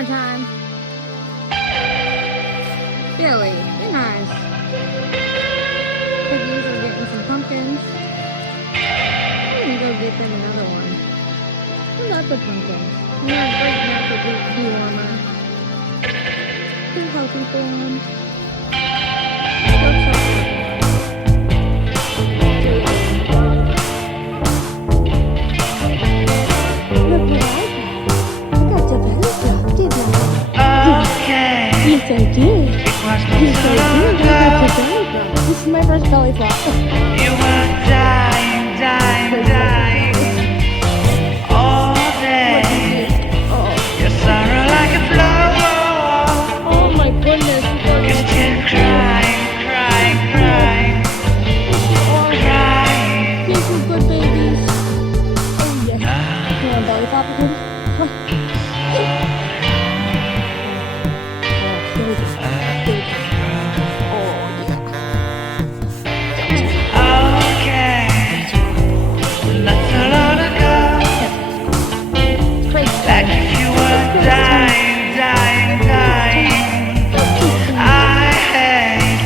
dinner time. Billy, be nice. Cookies are getting some pumpkins. I'm gonna go get them another one. I love the pumpkins. And they're great natural dewormer. Too healthy for them. Look what I got the belly flop, didn't I? Okay. Yes, I did. It was Yes, I did. I got the belly flop. This is my first belly flop. You were dying, dying, dying all day. Your sorrow like a flower. Oh my goodness. You're still crying, crying, crying, crying. These are good babies. Oh yeah. Come on, belly flop again. Come on. Oh, here we go. Okay. Not so long ago. Like if you were dying, dying, dying. I hate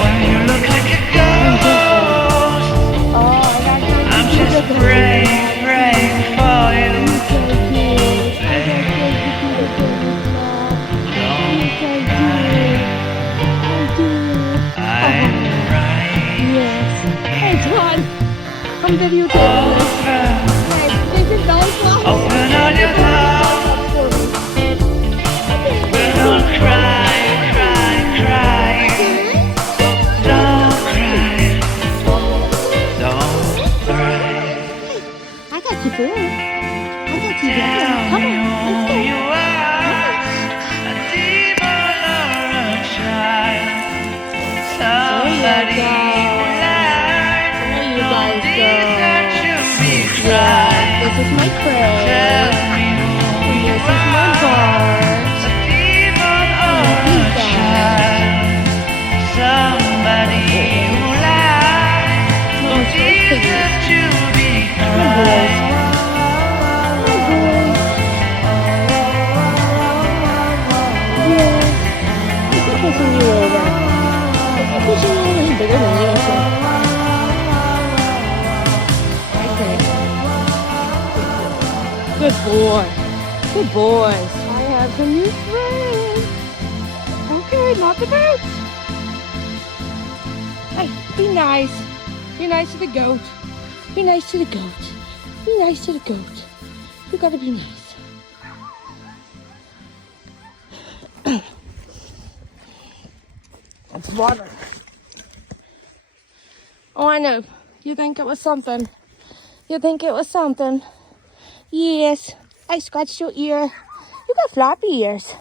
when you look like a ghost. I'm just praying, praying for you. I'm right I'm videotaping this. over. Nice. This is belly flop. Open all your heart. But don't cry, cry, cry. Don't cry. Don't cry. I got you, boy. I got you, Tell boy. Come me on, let's who go. you are. A demon or a child. Somebody who lied. There you No guys desire go. to be Yeah, tried. this is my Tell crib. me who And you this is my are. Bart. A demon or a child. Somebody who lied. No desire to be tried. Pushing you over. Pushing you over. He's bigger than you, so. Okay. Good boy. Good boys. I have some new friends. Okay, not the boots. Hey, be nice. Be nice to the goat. Be nice to the goat. Be nice to the goat. You gotta be nice. It's water. Oh, I know. You think it was something. You think it was something. Yes. I scratched your ear. You got floppy ears.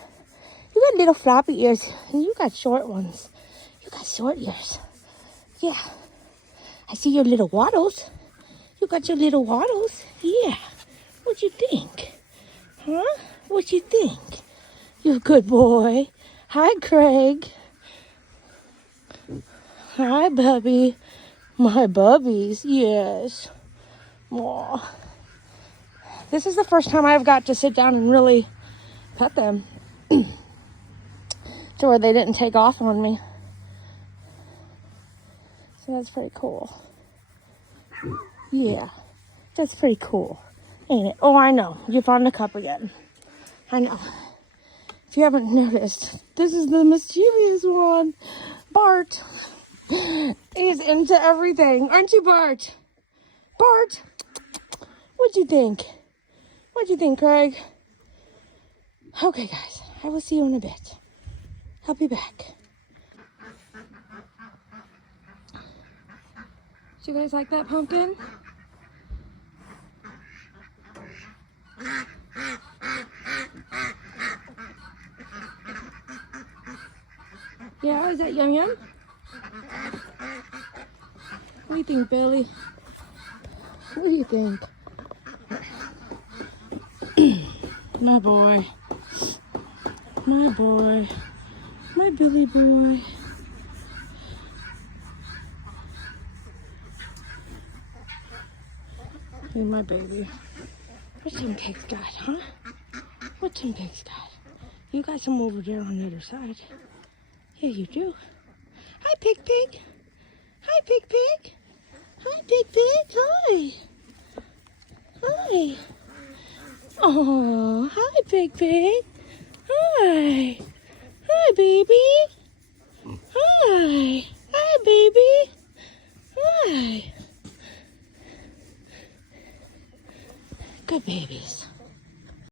You got little floppy ears. And you got short ones. You got short ears. Yeah. I see your little waddles. You got your little waddles. Yeah. What you think? Huh? What you think? You're a good boy. Hi, Craig. Hi, Bubby. My bubbies, yes. Aw. This is the first time I've got to sit down and really pet them. To where they didn't take off on me. So that's pretty cool. Yeah, that's pretty cool, ain't it? Oh, I know. You found the cup again. I know. If you haven't noticed, this is the mischievous one. Bart is into everything. Aren't you, Bart? Bart, what'd you think? What'd you think, Craig? Okay, guys. I will see you in a bit. I'll be back. Do you guys like that pumpkin? Yeah, is that Yum Yum? What do you think, Billy? What do you think? My boy. My boy. My Billy boy. Hey, my baby. What's some cake got, huh? What Tim Pig's got? You got some over there on the other side. Yeah, you do. Hi, Pig Pig. Hi, Pig Pig. Hi, Pig Pig. Hi. Hi. Oh, hi, Pig Pig. Hi. Hi, baby.